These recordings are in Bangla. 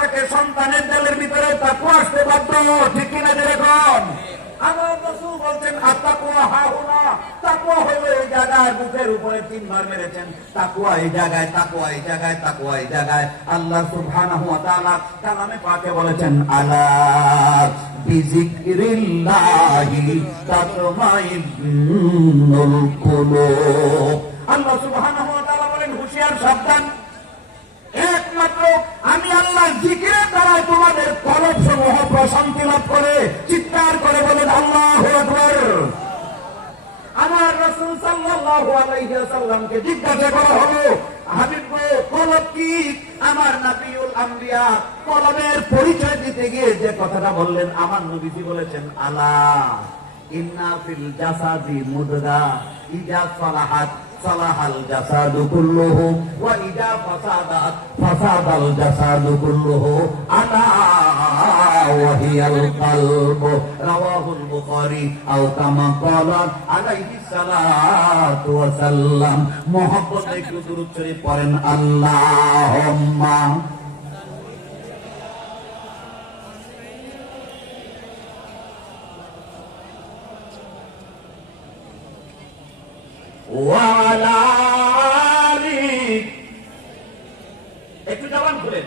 থাকে সন্তানের দেলের ভিতরে তাকুয়া আসতে বাধ্য, ঠিক কিনা যেরকম আমার রসুল বলছেন আত্মাকুয়া হাহুনা। তাকুয়া হলো এই জায়গায় বুকের উপরে তিনবার মেরেছেন। তাকুয়া এই জায়গায় তাকুয়া এই জায়গায় তাকুয়া এই জায়গায়। আল্লাহ সুবহানাহু ওয়া তাআলা কালামে পাকে বলেছেন, আলা বিজিক্রিল্লাহি তাতমাইন্নুল কুলুব। আল্লাহ সুবহানাহু ওয়া তাআলা বলেন, হুঁশিয়ার সাবধান একমাত্র আমি আল্লাহ জিকিরের দ্বারাই তোমাদের কলব সমূহ প্রশান্তি লাভ করে, চিৎকার করে বলেন, আল্লাহ আমার রসুল সাল্লাল্লাহু জিজ্ঞাসা করা হলো আমার নাবিউল বলেছেন, আলা, ইন্না ফিল জাসাদি মুদগা, ইজা সালাহাত, সালাহাল জাসাদু আলা কলবু রাওয়াহুল বুখারী, আও কামা ক্বালা আলাইহিস সালাতু ওয়া সাল্লাম মোহাম্মদ একটু দুরূদ শরীফ পড়েন, আল্লাহুম্মা। একটু জবান খুলেন।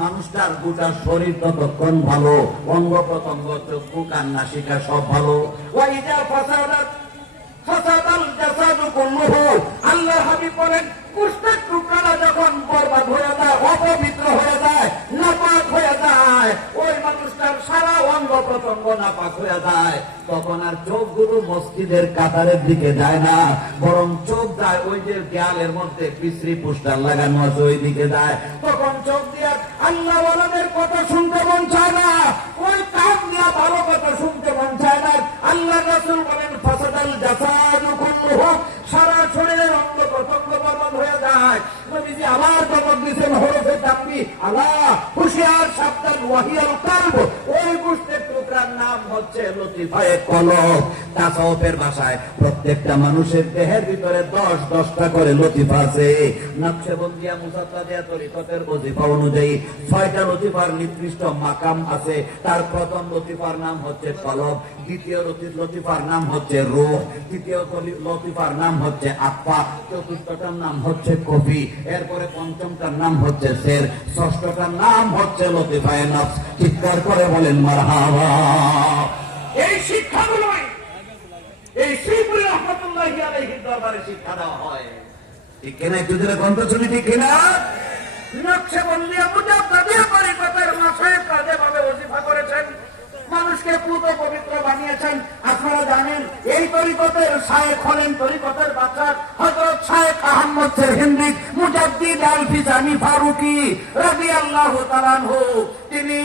মানুষটার গোটা শরীর ততক্ষণ ভালো অঙ্গ প্রত্যঙ্গ চক্ষু কান্না শিকা সব ভালো। ওয়া ইজা ফাসাদাত আল্লাহ হাবিব বলেন গোষ্ঠের টুকরাটা যখন বরবাদ হয়ে যায়, অপবিত্র হয়ে যায়, নাপাক হয়ে যায়, ওই মানুষটার সারা অঙ্গ প্রত্যঙ্গ নাপাক হয়ে যায়। তখন আর চোখগুলো মসজিদের কাতারের দিকে যায় না, বরং চোখ যায় ওই যে দেয়ালের মধ্যে পিছরি পোস্টার লাগানো আছে ওই দিকে যায়। তখন চোখ দিয়ে আল্লাহ ওয়ালাদের কথা শুনতে মন চায় না, ওই কান দিয়া ভালো কথা শুনতে মন চায় না। আল্লাহ রাসূল হরফে আল্লাহ হুশিয়ার ওয়াহিয়াল কালব ওই গোষ্ঠের টুকরার নাম হচ্ছে লতিফায়ে কলব। তাসাউফের ভাষায় প্রত্যেকটা মানুষের দেহের ভিতরে দশ দশটা করে লতিফা আছে। নকশবন্দিয়া মুসাত্তাদিয়া তরিকতের ওজিফা অনুযায়ী ছয়টা লতিফার নির্দিষ্ট মাকাম আছে। তার প্রথম লতিফার নাম হচ্ছে কলব। দ্বিতীয় লতি- লতিফার নাম হচ্ছে রূহ, তৃতীয় লতিফার নাম হচ্ছে আত্মা চতুর্থটার নাম হচ্ছে কবি এরপরে পঞ্চমটার নাম হচ্ছে শের ষষ্ঠটার নাম হচ্ছে লতিফায় নফস। চিৎকার করে বলেন, মারহাবা। এই শিক্ষাগুলোই, এই শ্রীপুরি রহমতুল্লাহ দরবারে শিক্ষা দেওয়া হয়। ঠিক কিনা কিনা? করেছেন। মানুষকে পুত পবিত্র বানিয়েছেন। আপনারা জানেন, এই তরিকতের শায়েখ হলেন তরিকতের বাচ্চা। হযরত শায়েখ আহমদ হিন্দি, মুজাদ্দিদ আল ফিজানি ফারুকি রাদিয়াল্লাহু তাআলা আনহু। তিনি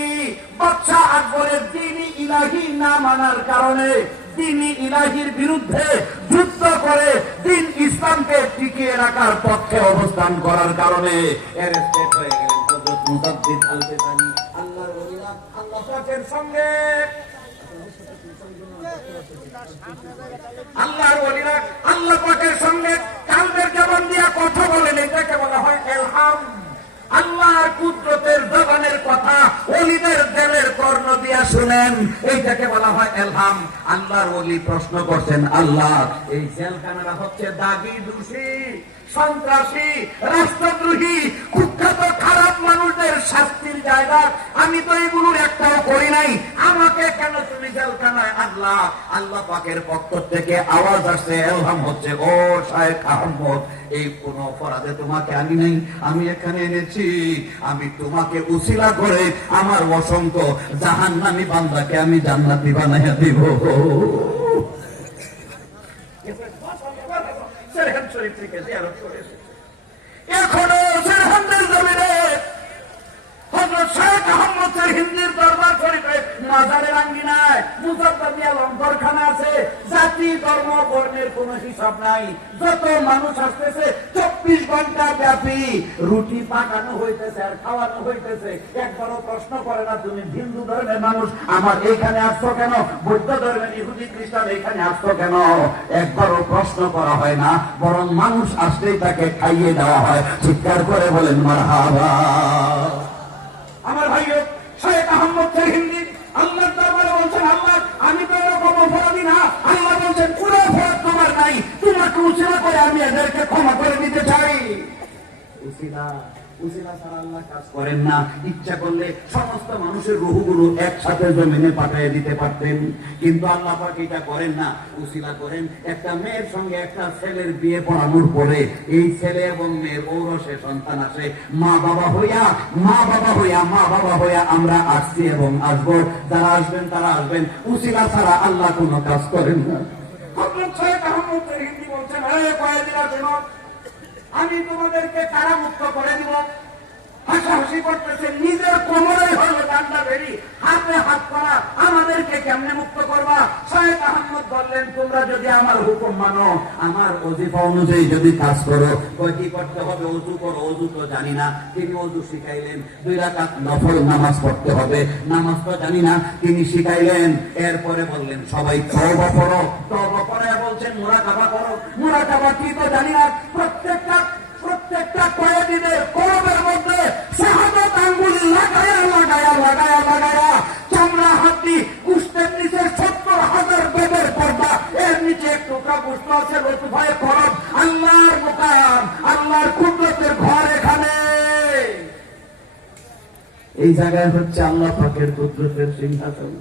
বাদশা আকবরের দ্বীনি ইলাহি না মানার কারণে দিনী ইলাহির বিরুদ্ধে যুদ্ধ করে দিন ইসলামকে টিকিয়ে রাখার পক্ষে অবস্থান করার কারণে অ্যারেস্টেড হয়ে গেলেন হযরত মুসাদ্দিদ আল ফিজানি সঙ্গে। আল্লাহর ওলিরা আল্লাহ পাকের সঙ্গে দিয়া কথা বলা হয় এলহাম। আল্লাহর কুদরতের কথা দেলের কর্ণ দিয়া শুনেন, এইটাকে বলা হয় এলহাম। আল্লাহর ওলি প্রশ্ন করছেন, আল্লাহ, এই জেলখানারা হচ্ছে দাগি দোষী। সন্ত্রাসী, রাষ্ট্রদ্রোহী, কুখ্যাত খারাপ মানুষদের শাস্তির জায়গা। আমি তো এগুলোর একটাও করি নাই। আমাকে কেন তুমি জেলখানায় আল্লাহ আল্লাহ পাকের পক্ষ থেকে আওয়াজ আসছে, এলহাম হচ্ছে, ও শায়েখ আহমদ এই কোন অপরাধে তোমাকে আনি নাই। আমি এখানে এনেছি। আমি তোমাকে উসিলা করে আমার অসংখ্য জাহান্নামী বান্দাকে আমি জান্নাতি বানাইয়া দিব। শরীফ জিয়ারত করে। এখনও সেরহানদের জমিনে হযরত শেখ হিন্দির দরবার শরীফে লঙ্করখানা আছে, জাতি, ধর্ম, বর্ণের হিসাব নাই। যত মানুষ আসতেছে, চব্বিশ ঘণ্টা ব্যাপী রুটি পাকানো হইতেছে আর খাওয়ানো হইতেছে। একবারও প্রশ্ন করে না, তুমি হিন্দু ধর্মের মানুষ, আমার কেন? বৌদ্ধ ধর্মের ইহুদি খ্রিস্টান আসছো কেন? একবারও প্রশ্ন করা হয় না, বরং মানুষ আসলেই তাকে খাইয়ে দেওয়া হয়। চিৎকার করে বলেন মার আমার ভাই শেখ আহমদ হিন্দি আল্লাহ দরবারে বলছেন আল্লাহ আমি তো এরকম অপরাধী না আল্লাহ বলছেন কোন অপরাধ তোমার নাই তোমাকে উচিলা করে আমি এদেরকে করেন না। ইচ্ছা করলে সমস্ত মানুষের রুহুগুলো একসাথে জমিনে পাঠিয়ে দিতে পারতেন। কিন্তু আল্লাহ পাক এটা করেন না। উচিলা করেন, একটা মেয়ের সঙ্গে একটা ছেলের বিয়ে পড়ানোর পরে এই ছেলে এবং মেয়ের ঔরসে সন্তান আসে। মা বাবা হইয়া, মা বাবা হইয়া, মা বাবা হইয়া আমরা আসছি এবং আসব। যারা আসবেন, তারা আসবেন। উচিলা ছাড়া আল্লাহ কোনো কাজ করেন না। সৈয়দ আহমদ হিন্দি বলছেন হে কয়েদিরা শোনো আমি তোমাদেরকে কারামুক্ত করে দিব। হাসাহাসি করতেছে নিজের ডান্ডা বেরি, হাতে হাত করা আমাদেরকে কেমনে মুক্ত করবা? শাহেদ আহমদ বললেন, তোমরা যদি আমার হুকুম মানো, আমার অজিফা অনুযায়ী যদি কাজ করো করতে হবে? অজু করো, অজু তো জানি না। তিনি অজু শিখাইলেন, দুই রাকাত নফল নামাজ পড়তে হবে। নামাজ তো জানি না, তিনি শিখাইলেন। এরপরে বললেন, সবাই তওবা পড়ো পড়ে বলছেন করো। কি তো জানি না। প্রত্যেকটা প্রত্যেকটা এই জায়গায় হচ্ছে আল্লাহ পাকের কুদরতের সিংহাসন।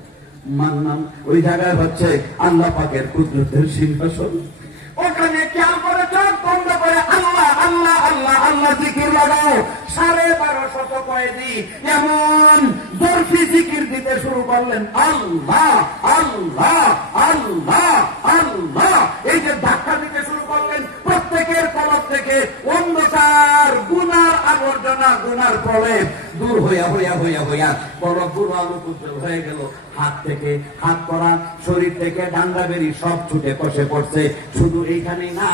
মান্নাম ওই জায়গায় হচ্ছে আল্লাহ পাকের কুদরতের সিংহাসন। ওখানে খেয়াল আল্লাহ জিকির লাগাও সাড়ে বারো শত কয়েদি এমন বরফি জিকির দিতে শুরু করলেন। আল্লাহ আল্লাহ আল্লাহ আল্লাহ। এই যে ধাক্কা দিতে শুরু করলেন, প্রত্যেকের তরফ থেকে আবর্জনা গুনার প্রলেপ দূর হইয়া হইয়া হইয়া হইয়া বড় হয়ে গেল। হাত থেকে হাত করা শরীর থেকে ডান্ডা বেরি সব ছুটে কষে পড়ছে। শুধু না,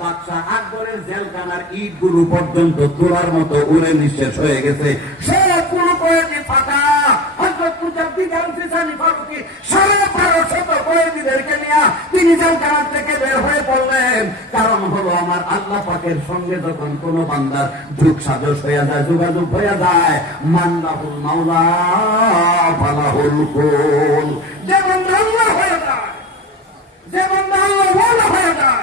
বাদশা আকবরের জেলখানার ইট পর্যন্ত তোলার মতো উড়ে নিঃশেষ হয়ে গেছে। বারো কয়েদিদেরকে নিয়ে তিনি থেকে বের হয়ে পড়লেন। কারণ আমার আল্লাহ পাকের সঙ্গে যখন কোন বান্দার যুগ সাজস হয়ে যায়, যোগাযোগ হয়ে যায় মান্দাহুল মাওলা ফালাহুল কুল। যেমন আল্লাহ হয়ে যায় যেমন আল্লাহ হয়ে যায়